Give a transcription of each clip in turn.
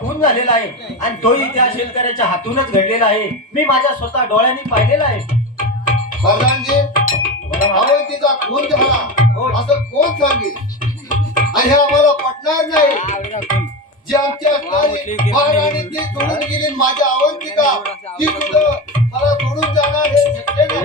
खून झालेला आहे. आणि तोही त्या शेतकऱ्याच्या हातूनच घडलेला आहे. मी माझ्या स्वतः डोळ्यांनी पाहिलेला आहे. खून झाला. होय. असं कोण सांगेल? आणि हे आम्हाला पटणार नाही. जी आमची असणारी महाराणी ती सोडून गेली आणि माझी अवंतिका ती सुद्धा मला सोडून जाणार हे शक्य नाही.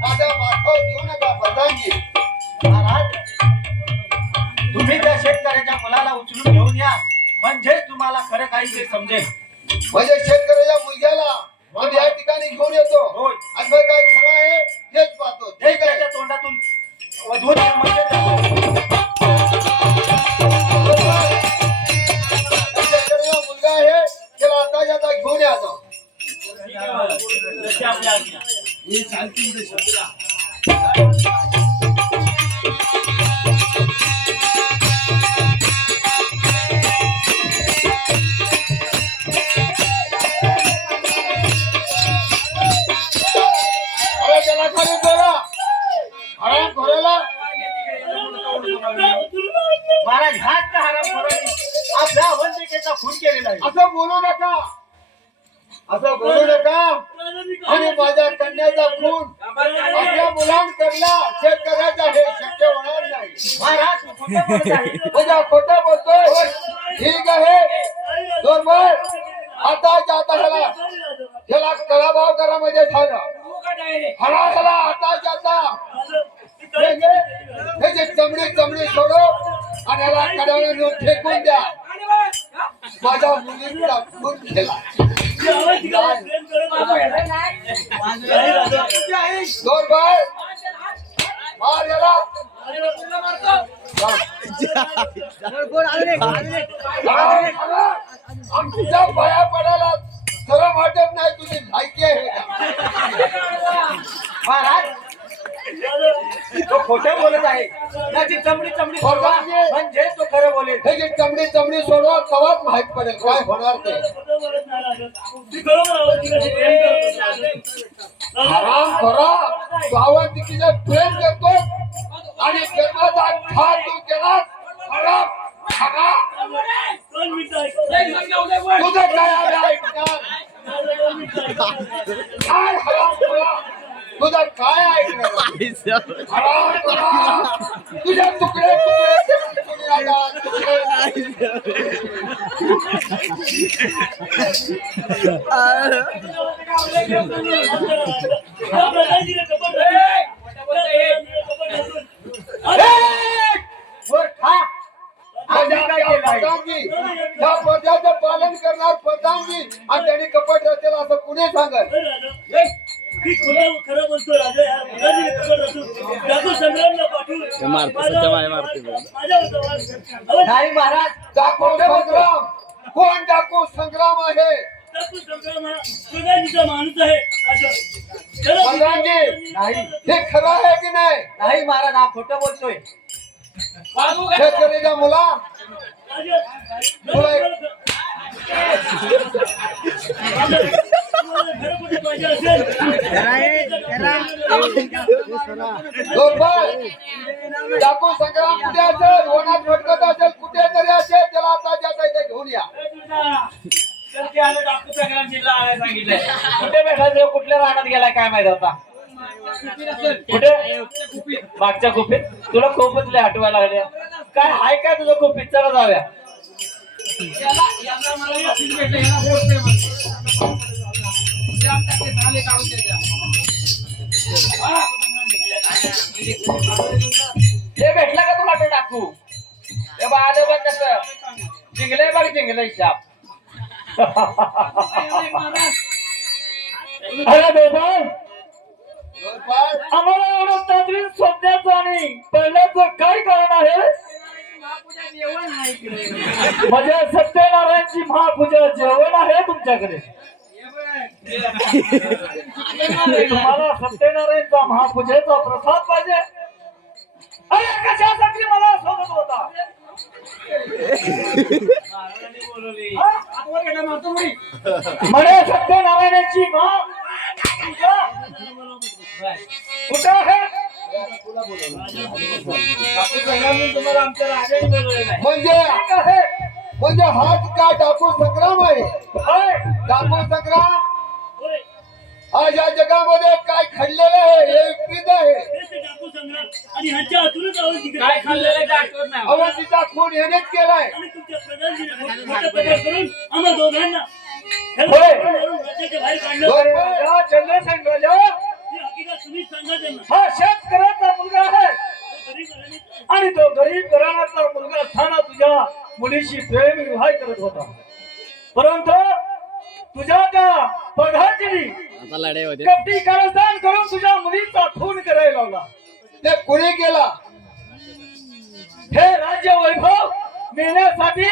माझ्या माथावर देऊ नका प्रधानजी. महाराज तुम्ही त्या शेतकऱ्याच्या मुलाला उचलून घेऊन या. म्हणजेच तुम्हाला खरं काही ते समजेल. म्हणजे शेतकऱ्याच्या मुलग्याला आम्ही या ठिकाणी घेऊन येतो. होय. आणि खून केलेला आहे. असं बोलू नका. असं बोलू नका. आणि माझ्या कन्याचा खून आपल्या मुलांकडला शेतकऱ्याचा हे शक्य होणार नाही. महाराज तू खोटं बोलतोय ठीक आहे. बरोबर आता जाता ह्याला ह्याला कलाभाव करा म्हणजे सांगा हरा ह्याला आता जाता. चमडी चमडी सोडो. आणि ह्याला कडाला नेऊन फेकून द्या. माझ्या मुलीचा खून केला बरोबर मार याला आमच्या पाया पडायला खरं वाटत नाही तुझी लायकी आहे का? महाराज तो खोटं बोलत आहे. त्याची चमडी चमडी सोडवा म्हणजे? तो खरं बोलेल. हे जे चमडी चमडी सोडवा तवाच माहीत पडेल काय होणार ते. आराम करा गावात तिकीचे प्रेम करतो आणि जन्माचा खा तू केला खराब खरा. तुझं काय ऐकणार काय हराम करा तुझं काय ऐकणार हराम करा तुझ्या तुकडे तुकडे दुनियाला तुकडे वर खा आम्ही काय केलं आहे? प्रधानजी या पदाचं पालन करणार प्रधानजी आणि त्यांनी कपट रचेल असं कुणी खरं बोलतो राजा यार मुलांनी खबर संग्रामला पाठवून नाही महाराज डाकू संग्राम. कोण डाकू संग्राम आहे? डाकू संग्राम हा सुगंधीचा माणूस आहे. राजा नाही. हे खरं आहे की नाही? नाही महाराज हा खोटं बोलतोय. शेतकऱ्याच्या मुला. राजा डाकू संग्राम कुठे असेल वनात भटकत असेल कुठे तरी असेल त्याला आता? जाता इथे घेऊन या डाकू संग्राम जिल्हा आणायला सांगितलंय कुठे? भेटायचं कुठल्या रानात गेलाय काय माहीत होता कुठे मागच्या कुपीत? तुला खूपच लय आठवायला लागल्या काय हाय काय तुझं कुपीत? चला जाऊया. ते भेटला का तुला ते टाकू? ते बा आलं बघ कस. जिंकले बघ जिंकले शाप. अरे बेटा आम्हाला एवढं तांत्रिक शोधण्याचं आणि पहिल्याचं काय कारण आहे? म्हणजे सत्यनारायणची महापूजा जेवण आहे तुमच्याकडे? म्हणजे तुम्हाला सत्यनारायणचा महापूजेचा प्रसाद पाहिजे. अरे कशासाठी मला सोबत होता? म्हणे सत्यनारायणाची मा कुठं आहे? म्हणजे म्हणजे हाच का डाकू संग्राम आहे? डाकू संग्राम. आज या जगामध्ये काय घडलेलं आहे हे विपरीत आहे. खाल्लेलं तिचा खून यानेच केलाय. चंद्रसेन राजा ही हा शेतकऱ्याचा मुलगा आहे. आणि तो गरीब घराण्यातला मुलगा असताना तुझ्या मुलीशी प्रेम विवाह करत होता. परंतु तुझ्या त्या होते. कपटी कारस्थान करून तुझ्या मुलीचा खून करायला लावला. ते कुणी केला? हे राज्य वैभव मिळण्यासाठी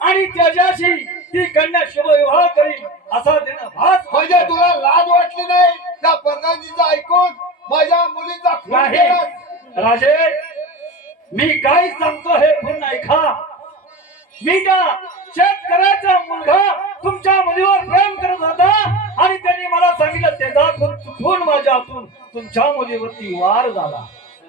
आणि त्याच्याशी ती कन्या शुभविवाह करील असा त्यानं भास म्हणजे तुला लाज वाटली नाही त्या परदाजीचं ऐकून? माझ्या मुलीचा खून नाही राजे मी काय सांगतो हे पूर्ण ऐका. मी त्या शेतकऱ्याचा मुलगा तुमच्या मुलीवर प्रेम करत होता आणि त्यांनी मला सांगितलं त्याचा खून चुकून माझ्या हातून तुमच्या मुलीवरती वार झाला.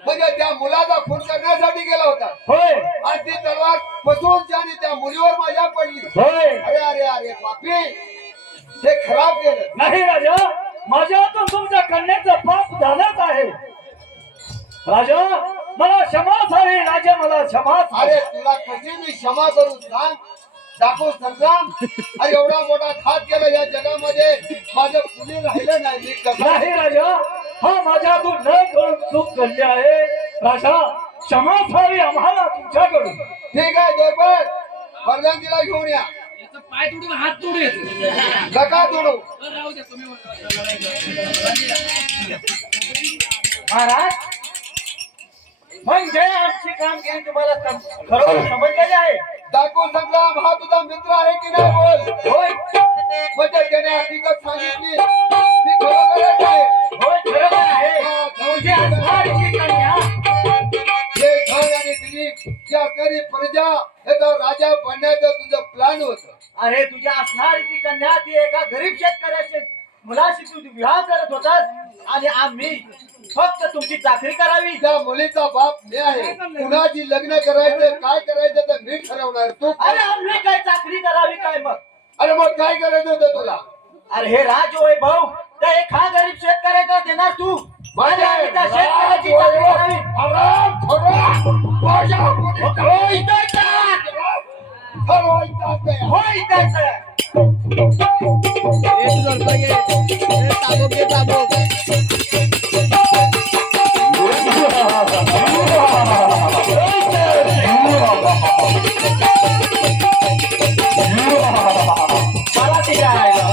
म्हणजे त्या मुलाचा खून करण्यासाठी गेला होता. होय. आणि ती तलवार फसवून त्याने त्या मुलीवर माझ्या पडली. होय. अरे अरे अरे बापरे. ते खराब केलं नाही राजा माझ्या हातून तुमच्या कन्याचं पाप झालंच आहे. राजा मला क्षमा झाली. राजा मला क्षमा अरे झाली तुला कशी मी क्षमा करू? सांग. दाखव संग्राम अरे एवढा मोठा खात केला या जगामध्ये. माझं कुणी राहिलं नाही. मी नाही राजा हा माझ्या हातून न कळून चूक घडली आहे. राजा क्षमा झाली आम्हाला तुमच्याकडून. ठीक आहे जोरपड परदांजीला घेऊन या. याचा पाय तुडून हात तुडू येतो नका तोडू. राहू तुम्ही महाराज म्हणजे आमची कामगिरी तुम्हाला सम- खरोखर समजलेली आहे. दाखव संग्राम हा तुझा मित्र आहे की नाही बोल. होय. म्हणजे त्याने हकीकत सांगितली ती खरोखरच आहे होय खरोखर आहे तुझी असणारी कन्या घर आणि दिलीप या तरी प्रजा याचा राजा बनण्याचं तुझं प्लॅन होतं अरे तुझ्या असणारी ती कन्या ती एका गरीब शेतकऱ्याचे मुलाशी तू विवाह करत होतास आणि आम्ही फक्त तुमची चाकरी करावी. त्या मुलीचा बाप मी आहे. कुणाची लग्न करायचं काय करायचं तर मी ठरवणार. तू अरे आम्ही काय चाकरी करावी काय मग? अरे मग काय करायचं होतं तुला? अरे हे राज वैभव त्या एक हा गरीब शेतकऱ्याचा देणार तू शेतकऱ्याची चाकरी करावी माझ्या मुलीचा होय. होय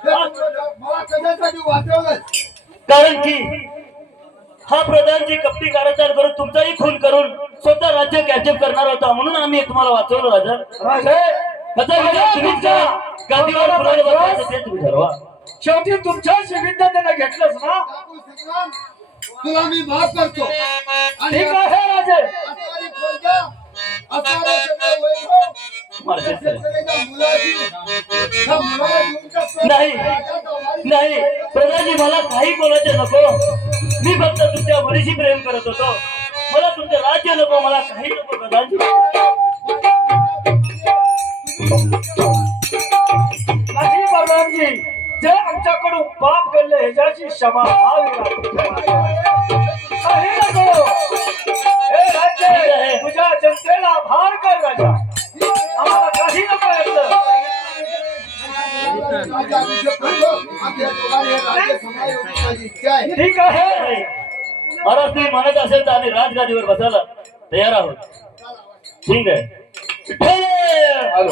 मला कशासाठी वाचवलं कारण की हा प्रधानजी कपटी कारस्थान करून तुमचाही खून करून स्वतः राज्य कॅचअप करणार होता म्हणून आम्ही तुम्हाला वाचवलं राजा. शेवटी तुमच्या विद्या त्यानं घेतलंच ना. तुला मी माफ करतो. आणि ठीक आहे राजे. सगळं वैभव शेतकऱ्याच्या मुलाची त्या मुलाला घेऊन नाही. नाही प्रधानजी मला काही बोलायचं नको मी फक्त तुमच्या वडीशी प्रेम करत होतो मला तुमचं राज्य नको मला काही नको प्रधानजी नाही प्रधानजी जे आमच्याकडून पाप घडले ह्याच्याशी क्षमा व्हावी लागते. काही नको जनतेला भार कर राजा आम्हाला काही नको ठीक आहे. महाराज तुम्ही म्हणत असेल तर आम्ही राजगादीवर बसायला तयार आहोत. ठीक आहे. विठ्ठल!